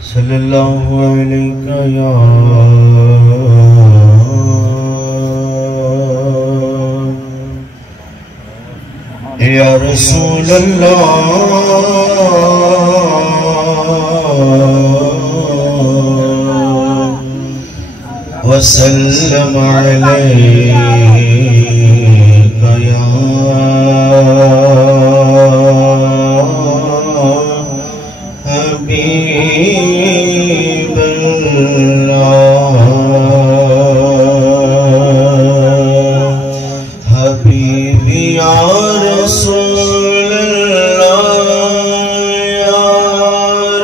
صلی اللہ علیہ یا رسول اللہ وسلم علیک یا حبیب اللہ حبیبی یا رسول اللہ یا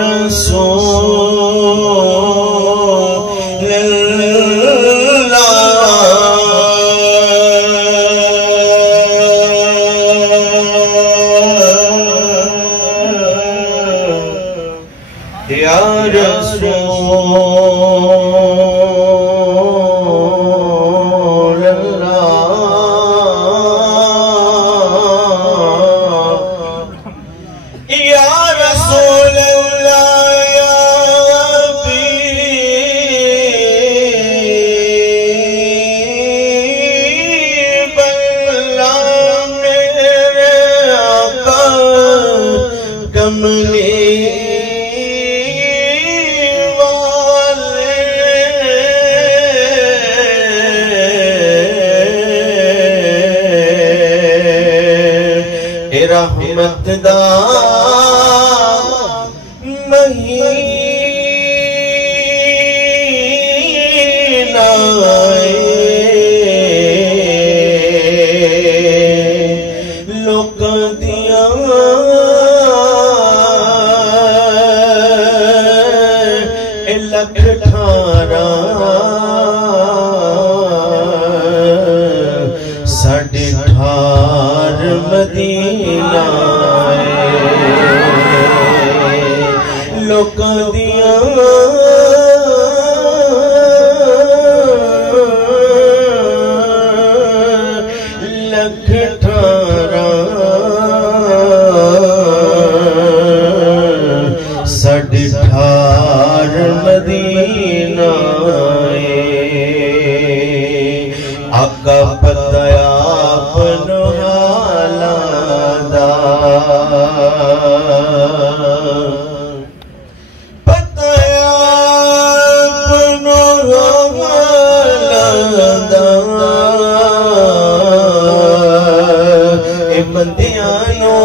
رسول یا رسول اللہ یا رسول اللہ یا حبیب اللہ میرے آقا کملی رحمت دا مہینہ لوک دیا لکھ ٹھارا ساڑھے ٹھار مدینہ لوک دیا لکھ ٹھارا ساڑھے ٹھار مدینہ آقا پتیا اپنو حالا دا پتیا اپنو حالا دا اے بندیانو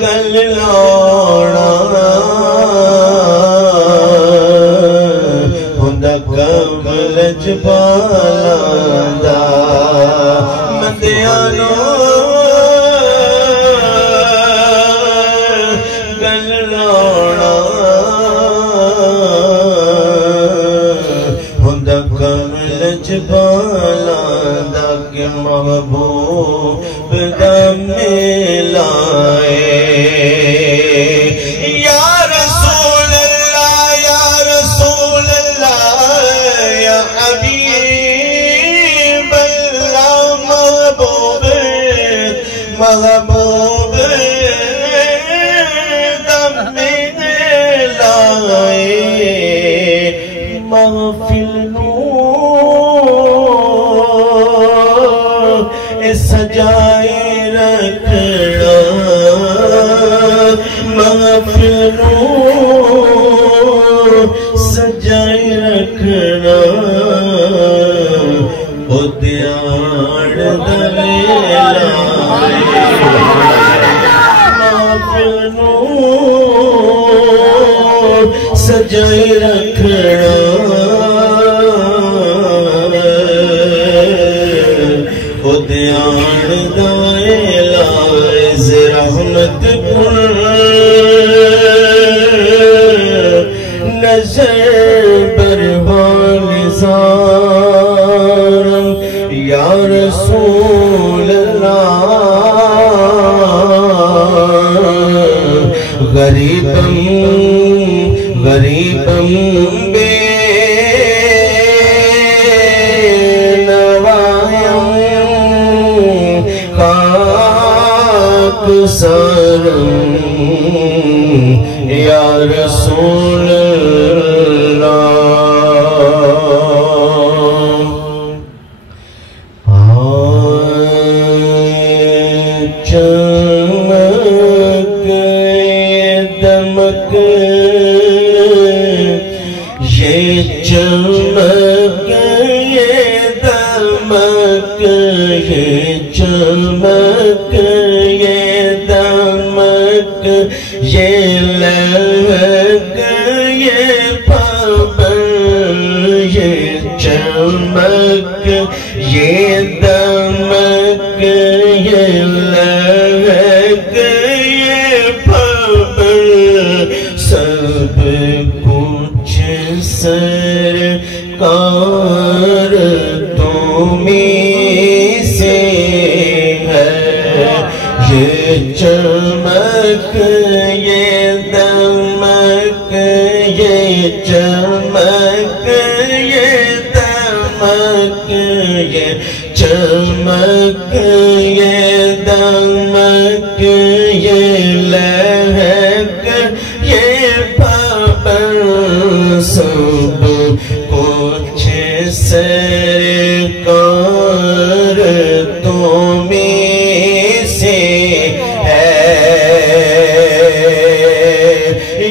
گل لاؤنا کمل جبالا مدیانو گل لاؤنا ہند کمل جبالا کہ محبوب دا ملائے یا رسول اللہ یا رسول حبیب اللہ محبوب دم لائے محفل نور سجائے رکھنا محفل نور سجائے رکھنا دیان دلیلائے محفل نور سجائے رکھنا دیان دلیلائے رحمت پر نظر برحال زارم یا رسول اللہ غریبم بے نوایم خاک سان کرم یا رسول اللہ چمک دمک یہ چمک دمک یہ چمک دمک یہ لہک یہ پابند یہ چمک یہ دمک یہ لہک یہ پابند سب کچھ سرکار تمہیں سے ہے یہ چمک یہ دمک یہ چمک یہ دمک یہ چمک یہ دمک یہ لہک یہ پابند سب کچھ سرکار تمہیں سے ہے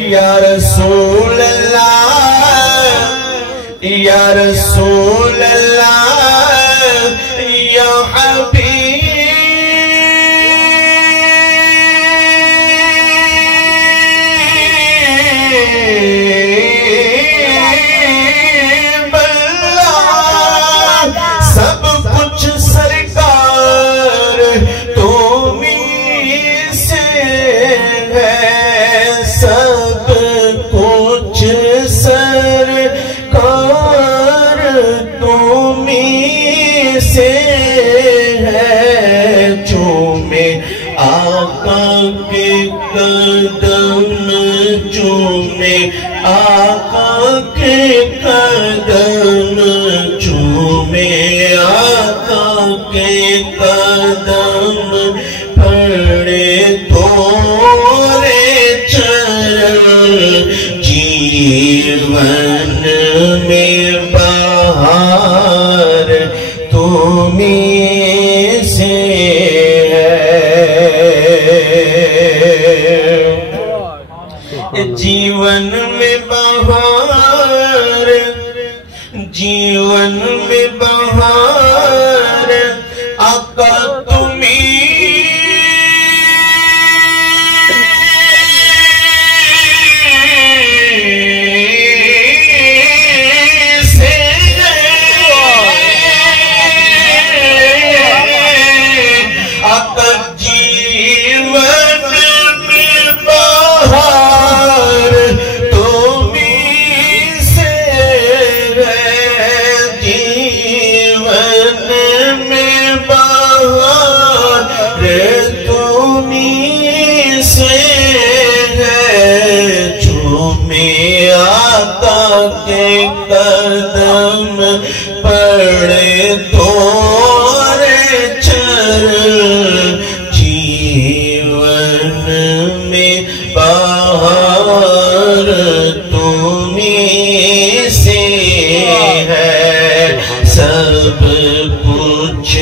یا رسول اللہ یا رسول اللہ یا حبیب اللہ سب کچھ سرکار تمہیں سے ہے سب کچھ سرکار تمہیں سے ہے چومے آقا کے قدم چومے آقا کے قدم چومے آقا کے قدم پڑے تورے چرن جیون میں بہار تمہیں سے جیون میں بہار جیون میں بہار آقا تمہیں سے آقا جیون میں بہار تمہیں سے جیون میں بہار تمہیں سے چومے آقا کے قدم پڑے تورے چرن جیون میں بہار تمہیں سے ہے سب کچھ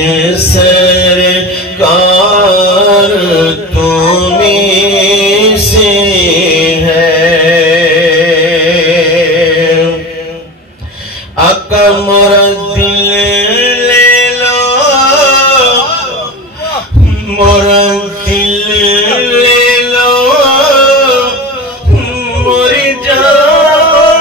سرکار تمہیں سے ہے آقا میرا دل لے لو میرا دل لے لو میری جان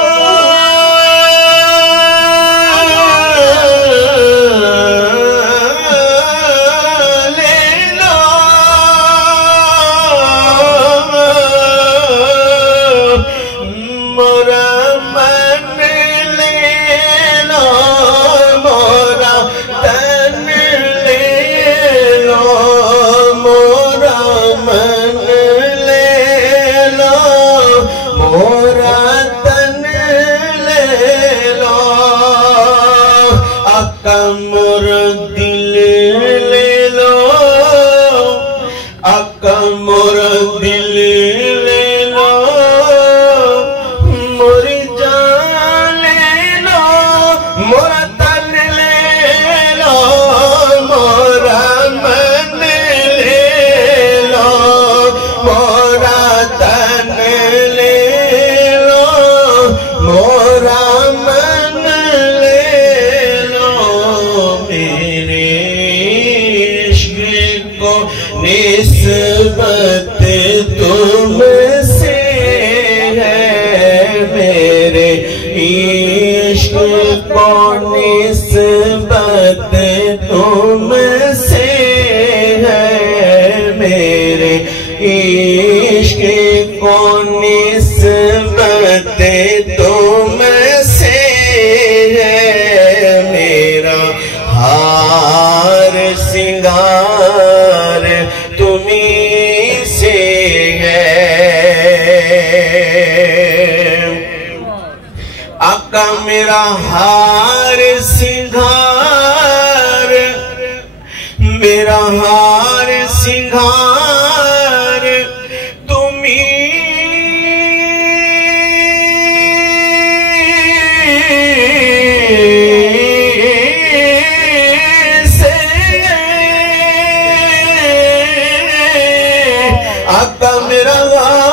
عشق کو نسبت تم سے ہے، میرا ہار سنگار تمہیں سے ہے۔ آقا میرا ہار سنگار، میرا ہار سنگار تمہیں سے، آقا میرا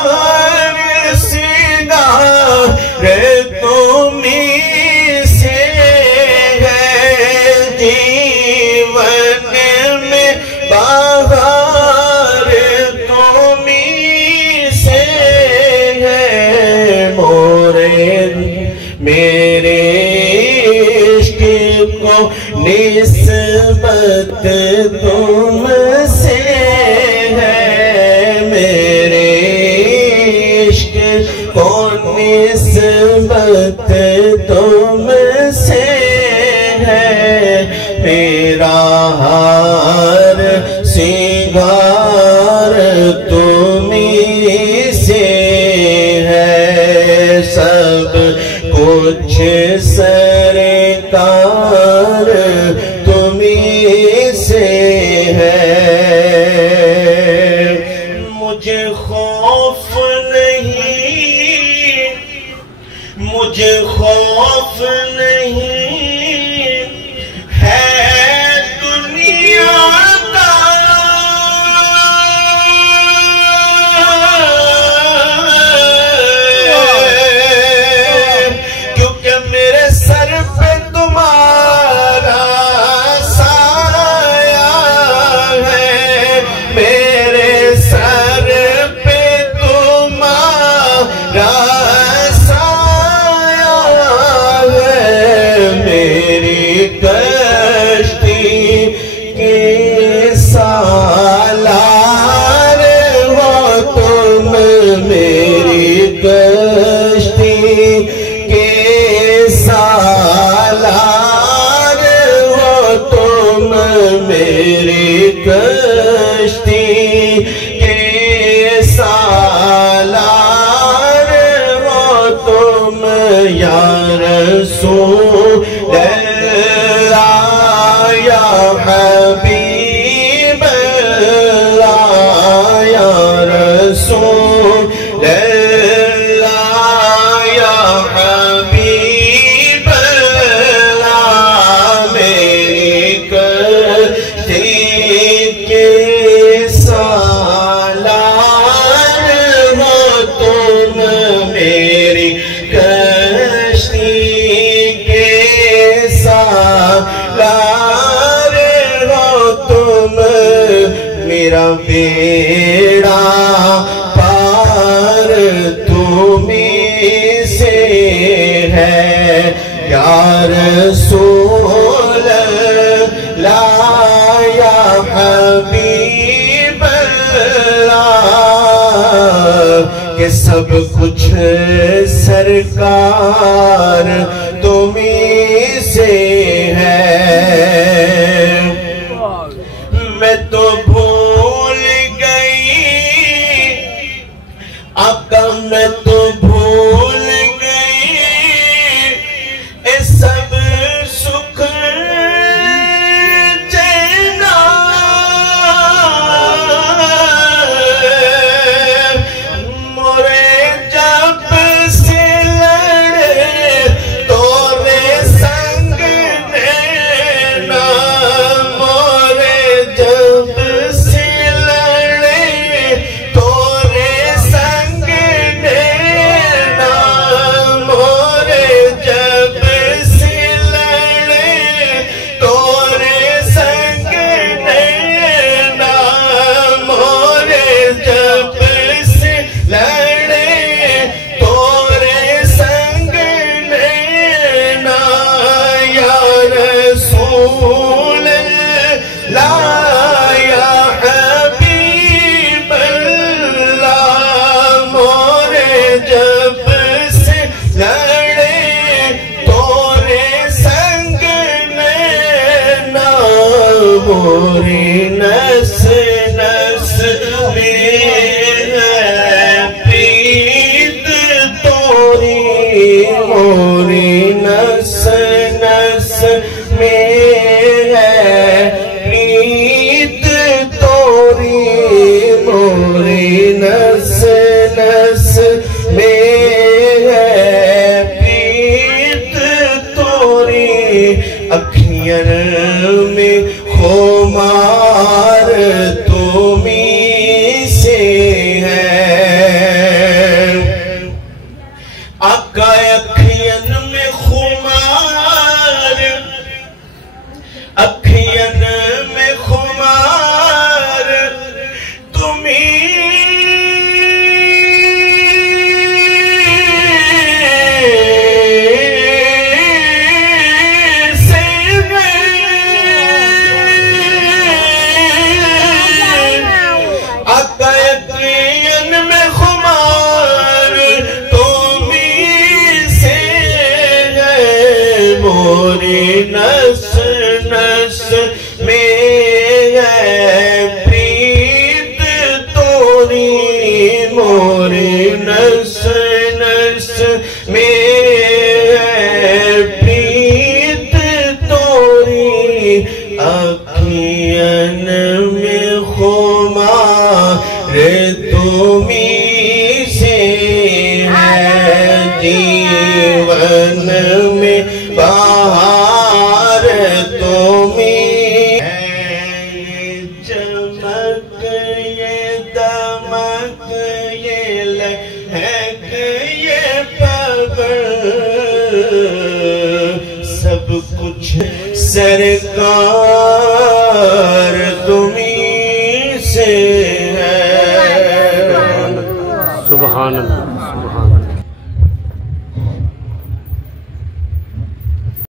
ہار سنگار تمہیں سے ہے، جیون میں بہار تمہیں سے ہے، میرے عشق کو نسبت تم سے ہے، میرے عشق کو نسبت تم سے ہے، میرا ہار سنگار تمہیں سے ہے، سب کچھ سرکار تمہیں سے ہے، مجھے خوف نہیں، مجھے خوف نہیں ہے دنیا کا، کیونکہ میرے سر پہ تمہارا سایہ ہے، میرے سر پہ تمہارا کشتی کے سالار ہو تم، میری کشتی کے سالار ہو تم، میری کشتی کے سالار ہو تم، یا رسول یا حبیب اللہ، یا رسول اللہ، یا حبیب اللہ، میری کشتی کے سالار ہو تم، میری کشتی کے سالار ہو تم، میرا بیڑا پار تمہیں سے ہے، یا رسول اللہ، یا حبیب اللہ، کہ سب کچھ سرکار تمہیں سے ہے، میں تو بھول گئی آقا، میں تو بھول گئی اے سب سکھ چینا، مورے جب سے لڑے تو موری نس نس میں ہے پریت توری موری نس نس میں ہے پریت توری موری نس نس میں اکھیاں میں خمار تمہیں سے ہے آقا اکھیاں میں خمار اکھیاں میں خمار تمہیں موری نس نس میں ہے پریت توری موری نس نس میں ہے پریت توری اکھیاں میں خمار تمہیں سے ہے جیون میں بہار تمہیں ہے یہ چمک یہ دمک یہ لہک یہ پگڑ سب کچھ سرکار تمہیں سے ہے سبحان اللہ سبحان اللہ